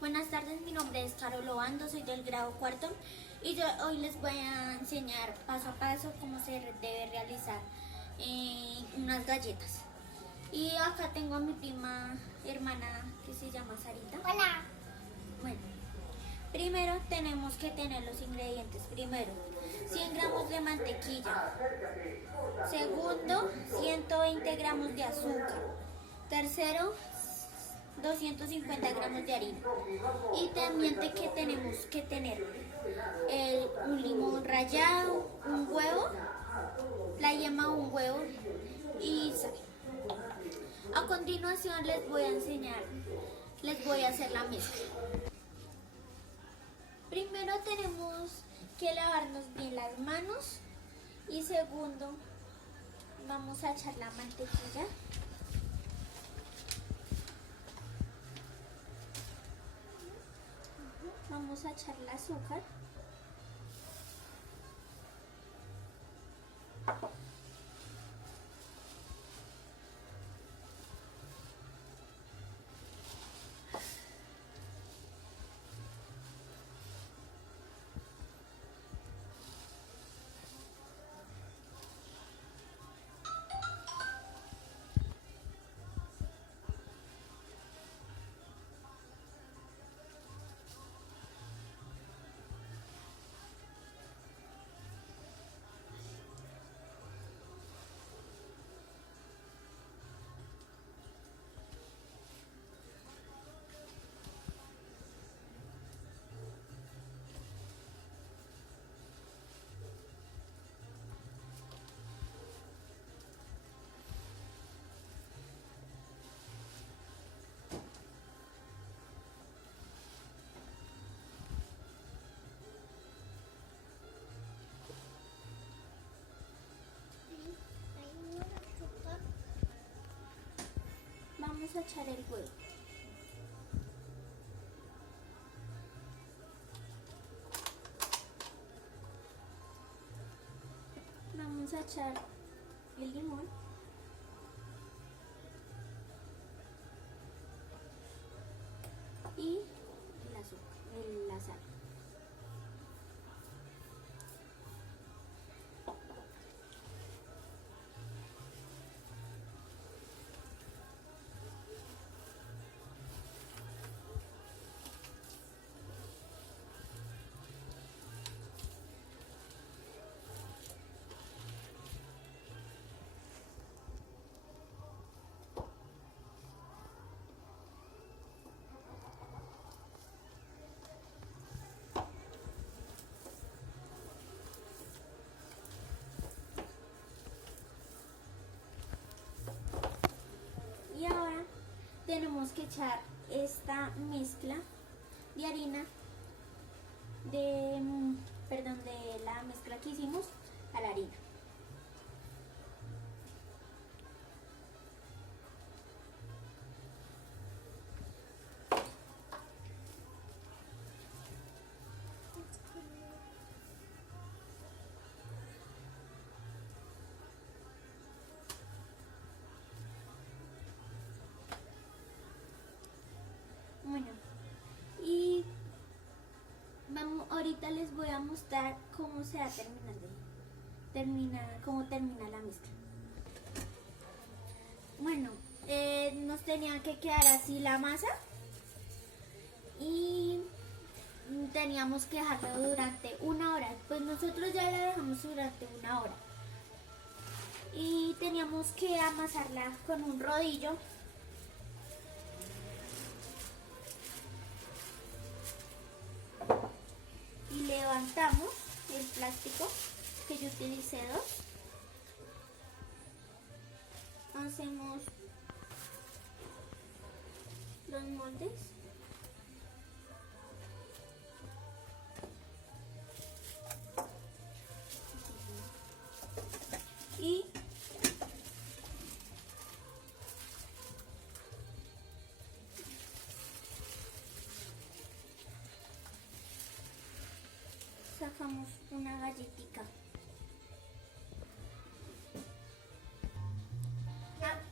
Buenas tardes, mi nombre es Carol Obando, soy del grado cuarto y yo hoy les voy a enseñar paso a paso cómo se debe realizar unas galletas. Y acá tengo a mi prima hermana que se llama Sarita. Hola. Bueno, primero tenemos que tener los ingredientes. Primero, 100 gramos de mantequilla. Segundo, 120 gramos de azúcar. Tercero, 250 gramos de harina. Y también tenemos que tener un limón rallado, un huevo, la yema de un huevo y sal. A continuación les voy a hacer la mezcla. Primero tenemos que lavarnos bien las manos y segundo vamos a echar la mantequilla. Vamos a echar el azúcar. Vamos a echar el huevo. Vamos a echar el limón. Y el azúcar, la sal. Y ahora tenemos que echar esta mezcla de harina, de la mezcla que hicimos a la harina. Bueno, y ahorita les voy a mostrar cómo se va a cómo termina la mezcla. Bueno, nos tenía que quedar así la masa y teníamos que dejarlo durante 1 hora. Pues nosotros ya la dejamos durante 1 hora y teníamos que amasarla con un rodillo. Y levantamos el plástico, que yo utilicé 2. Hacemos los moldes. Y sacamos una galletita.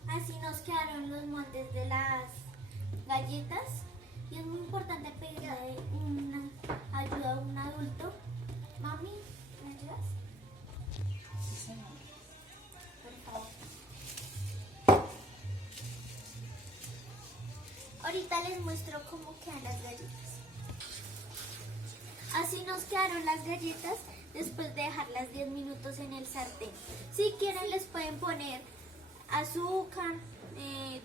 Así nos quedaron los moldes de las galletas y es muy importante ahorita les muestro cómo quedan las galletas. Así nos quedaron las galletas después de dejarlas 10 minutos en el sartén. Si quieren les pueden poner azúcar,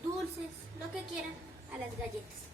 dulces, lo que quieran a las galletas.